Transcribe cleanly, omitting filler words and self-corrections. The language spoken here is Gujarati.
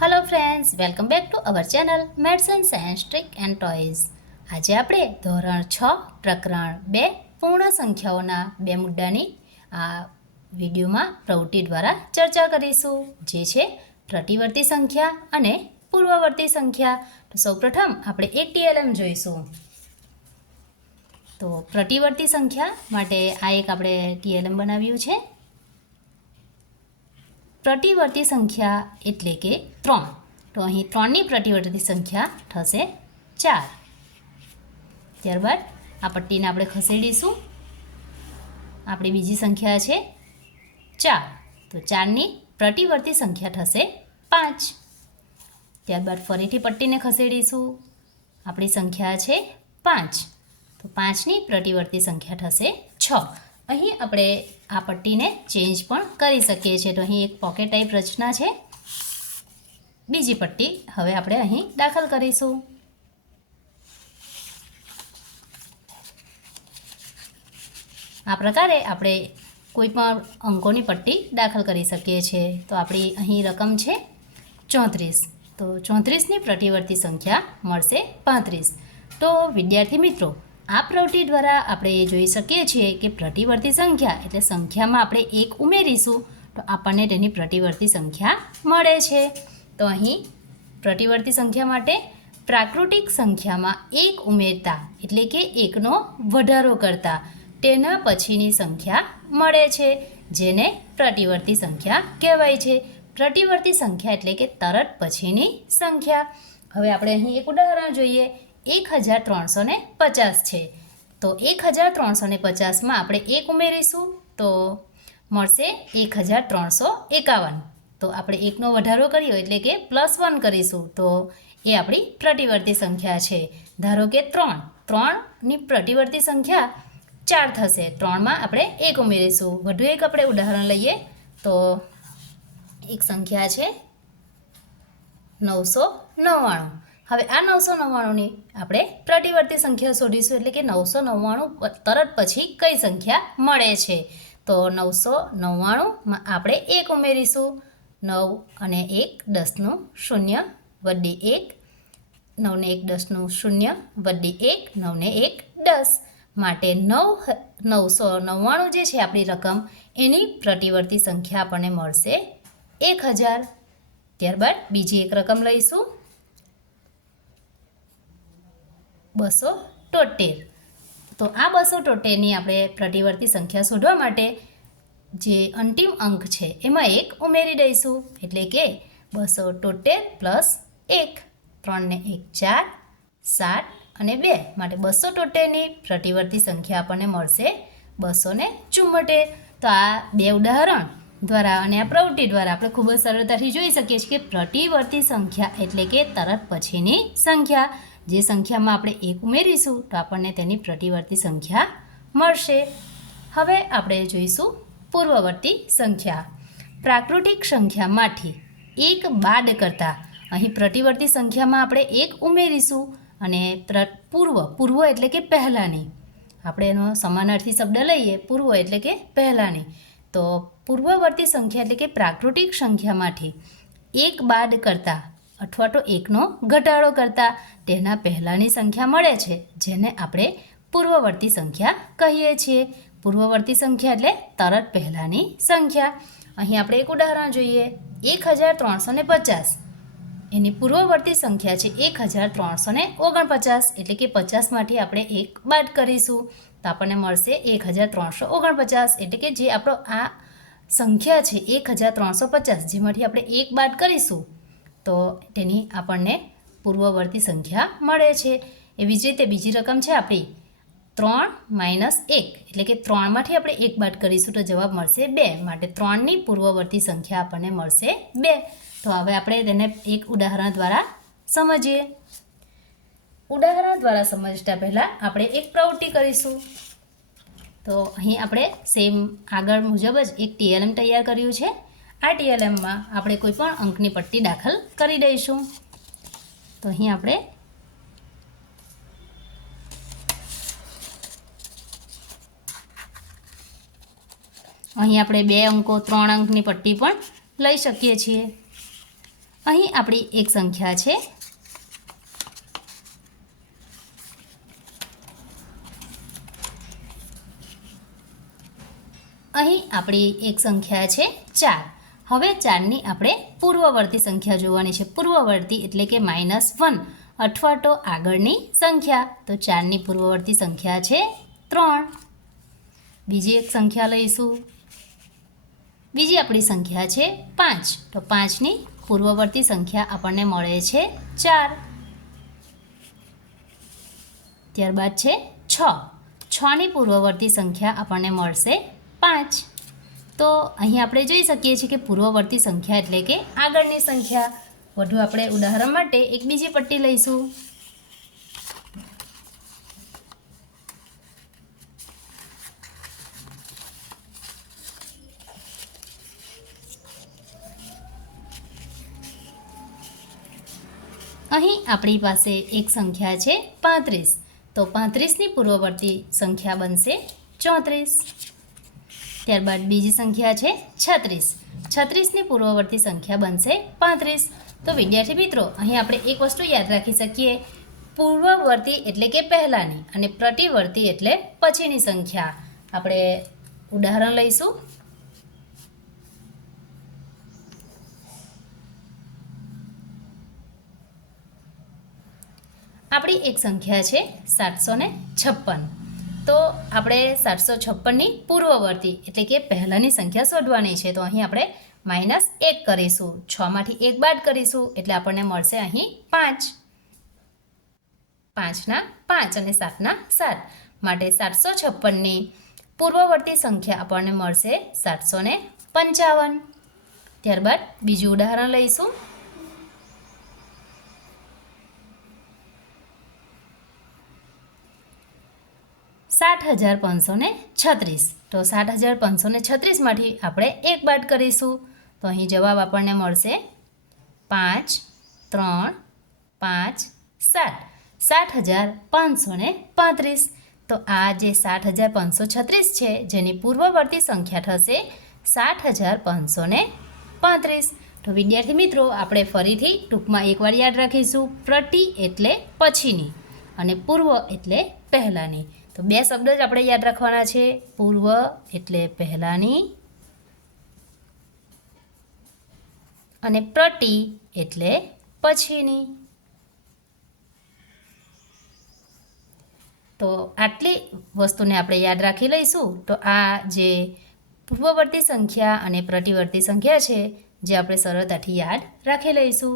Hello friends, welcome back to our channel maths and science trick and toys. આજે આપણે ધોરણ 6 પ્રકરણ 2 પૂર્ણ સંખ્યાઓના બે મુદ્દાની આ વિડીયોમાં પ્રવૃત્તિ દ્વારા ચર્ચા કરીશું, જે છે પ્રતિવર્તી સંખ્યા અને પૂર્વવર્તી સંખ્યા. તો સૌપ્રથમ આપણે એક ટીએલએમ જોઈશું. તો પ્રતિવર્તી સંખ્યા માટે આ એક આપણે ટીએલએમ બનાવ્યું છે. પ્રતિવર્તી સંખ્યા એટલે કે 3. તો અહીં 3ની પ્રતિવર્તી સંખ્યા થશે 4. ત્યારબાદ આ પટ્ટીને આપણે ખસેડીશું. આપણી બીજી સંખ્યા છે 4. તો 4ની પ્રતિવર્તી સંખ્યા થશે 5. ત્યારબાદ ફરીથી પટ્ટીને ખસેડીશું. આપણી સંખ્યા છે 5. તો 5ની પ્રતિવર્તી સંખ્યા થશે 6. અહીં આપણે આ પટ્ટીને ચેન્જ પણ કરી શકીએ છીએ. તો અહીં એક પોકેટ ટાઈપ રચના છે. બીજી પટ્ટી હવે આપણે અહીં દાખલ કરીશું. આ પ્રકારે આપણે કોઈ પણ અંકોની પટ્ટી દાખલ કરી શકીએ છીએ. તો આપણી અહીં રકમ છે 34. તો 34ની પ્રતિવર્તી સંખ્યા મળશે 35. તો વિદ્યાર્થી મિત્રો, આ પ્રવૃત્તિ દ્વારા આપણે જોઈ શકીએ છીએ કે પ્રતિવર્તી સંખ્યા એટલે સંખ્યામાં આપણે 1 ઉમેરીશું તો આપણને તેની પ્રતિવર્તી સંખ્યા મળે છે. તો અહીં પ્રતિવર્તી સંખ્યા માટે પ્રાકૃતિક સંખ્યામાં 1 ઉમેરતા એટલે કે 1નો વધારો કરતા તેના પછીની સંખ્યા મળે છે, જેને પ્રતિવર્તી સંખ્યા કહેવાય છે. પ્રતિવર્તી સંખ્યા એટલે કે તરત પછીની સંખ્યા. હવે આપણે અહીં એક ઉદાહરણ જોઈએ. 1350 છે. તો 1350માં આપણે 1 ઉમેરીશું તો મળશે 1351. તો આપણે 1નો વધારો કર્યો એટલે કે +1 કરીશું તો એ આપણી પ્રતિવર્તી સંખ્યા છે. ધારો કે 3ની પ્રતિવર્તી સંખ્યા 4 થશે. 3માં આપણે 1 ઉમેરીશું. વધુ એક આપણે ઉદાહરણ લઈએ તો એક સંખ્યા છે 999. હવે આ 999ની આપણે પ્રતિવર્તી સંખ્યા શોધીશું, એટલે કે 999 તરત પછી કઈ સંખ્યા મળે છે. તો 999માં આપણે 1 ઉમેરીશું. 9 અને 1 10નું 0 વડી 1. 9 ને 1 10નું 0 વડી 1. 9 ને 1 10. માટે 999 જે છે આપણી રકમ, એની પ્રતિવર્તી સંખ્યા આપણને મળશે 1000. ત્યારબાદ બીજી એક રકમ લઈશું 273. તો આ 273ની આપણે પ્રતિવર્તી સંખ્યા શોધવા માટે જે અંતિમ અંક છે એમાં 1 ઉમેરી દઈશું, એટલે કે 273 + 1. 3 ને 1 4, 7 અને 2 માટે 273ની પ્રતિવર્તી સંખ્યા આપણને મળશે 274. તો આ બે ઉદાહરણ દ્વારા અને આ પ્રવૃત્તિ દ્વારા આપણે ખૂબ જ સરળતાથી જોઈ શકીએ છીએ કે પ્રતિવર્તી સંખ્યા એટલે કે તરત પછીની સંખ્યા. જે સંખ્યામાં આપણે 1 ઉમેરીશું તો આપણને તેની પ્રતિવર્તી સંખ્યા મળશે. હવે આપણે જોઈશું પૂર્વવર્તી સંખ્યા. પ્રાકૃતિક સંખ્યામાંથી 1 બાદ કરતાં અહીં પ્રતિવર્તી સંખ્યામાં આપણે 1 ઉમેરીશું અને પૂર્વ એટલે કે પહેલાંની, આપણે એનો સમાનાર્થી શબ્દ લઈએ પૂર્વ એટલે કે પહેલાંની. તો પૂર્વવર્તી સંખ્યા એટલે કે પ્રાકૃતિક સંખ્યામાંથી 1 બાદ કરતાં અથવા તો 1નો ઘટાડો કરતાં તેના પહેલાંની સંખ્યા મળે છે, જેને આપણે પૂર્વવર્તી સંખ્યા કહીએ છીએ. પૂર્વવર્તી સંખ્યા એટલે તરત પહેલાંની સંખ્યા. અહીં આપણે એક ઉદાહરણ જોઈએ. 1350 એની પૂર્વવર્તી સંખ્યા છે 1349, એટલે કે 50માંથી આપણે 1 બાદ કરીશું તો આપણને મળશે 1349. એટલે કે જે આપણો આ સંખ્યા છે 1350, જેમાંથી આપણે 1 બાદ કરીશું તો તેની આપણને પૂર્વવર્તી સંખ્યા મળે છે. એવી જ રીતે બીજી રકમ છે આપણી 3 - 1, એટલે કે 3માંથી આપણે 1 બાદ કરીશું તો જવાબ મળશે 2. માટે 3ની પૂર્વવર્તી સંખ્યા આપણને મળશે 2. તો હવે આપણે તેને એક ઉદાહરણ દ્વારા સમજીએ. ઉદાહરણ દ્વારા સમજતા પહેલાં આપણે એક પ્રવૃત્તિ કરીશું. તો અહીં આપણે સેમ આગળ મુજબ જ એક ટીએલએમ તૈયાર કર્યું છે. આ ટીએલએમમાં આપણે કોઈ પણ અંકની પટ્ટી દાખલ કરી દઈશું. તો અહીં આપણે અહીં આપણે 2 અંકો 3 અંકની પટ્ટી પણ લઈ શકીએ છીએ. અહીં આપણી એક સંખ્યા છે ચાર. હવે 4ની આપણે પૂર્વવર્તી સંખ્યા જોવાની છે. પૂર્વવર્તી એટલે કે -1 અથવા તો આગળની સંખ્યા. તો 4ની પૂર્વવર્તી સંખ્યા છે 3. બીજી એક સંખ્યા લઈશું. બીજી આપણી સંખ્યા છે 5. તો 5ની પૂર્વવર્તી સંખ્યા આપણને મળે છે 4. ત્યારબાદ છે 6. 6ની પૂર્વવર્તી સંખ્યા આપણને મળશે 5. તો અહીં આપણે જોઈ શકીએ છીએ કે પૂર્વવર્તી સંખ્યા એટલે કે આગળની સંખ્યા. વધુ આપણે ઉદાહરણ માટે એક બીજી પટ્ટી લઈશું. અહીં આપણી પાસે એક સંખ્યા છે 35. તો 35ની પૂર્વવર્તી સંખ્યા બનશે 34. ત્યારબાદ બીજી સંખ્યા છે 36. 36ની પૂર્વવર્તી સંખ્યા બનશે 35. તો વિદ્યાર્થી મિત્રો, અહીં આપણે એક વસ્તુ યાદ રાખી શકીએ. પૂર્વવર્તી એટલે કે પહેલાંની અને પ્રતિવર્તી એટલે પછીની સંખ્યા. આપણે ઉદાહરણ લઈશું. આપણી એક સંખ્યા છે 756. તો આપણે 756ની પૂર્વવર્તી એટલે કે પહેલાંની સંખ્યા શોધવાની છે. તો અહીં આપણે -1 કરીશું. 6માંથી 1 બાદ કરીશું એટલે આપણને મળશે અહીં 5. 5ના 5 અને 7ના 7. માટે 756ની પૂર્વવર્તી સંખ્યા આપણને મળશે 755. ત્યારબાદ બીજું ઉદાહરણ લઈશું. $60,536. તો 60,536માંથી આપણે 1 બાદ કરીશું. તો અહીં જવાબ આપણને મળશે 5, 3, 5, 7. 60,535. તો આ જે 60,536 છે જેની પૂર્વવર્તી સંખ્યા થશે 60,535. તો વિદ્યાર્થી મિત્રો, આપણે ફરીથી ટૂંકમાં એકવાર યાદ રાખીશું. પ્રતિ એટલે પછીની અને પૂર્વ એટલે પહેલાંની. તો 2 શબ્દ જ આપણે યાદ રાખવાના છે. પૂર્વ એટલે પહેલાંની અને પ્રતિ એટલે પછીની. તો આટલી વસ્તુને આપણે યાદ રાખી લઈશું. તો આ જે પૂર્વવર્તી સંખ્યા અને પ્રતિવર્તી સંખ્યા છે જે આપણે સરળતાથી યાદ રાખી લઈશું.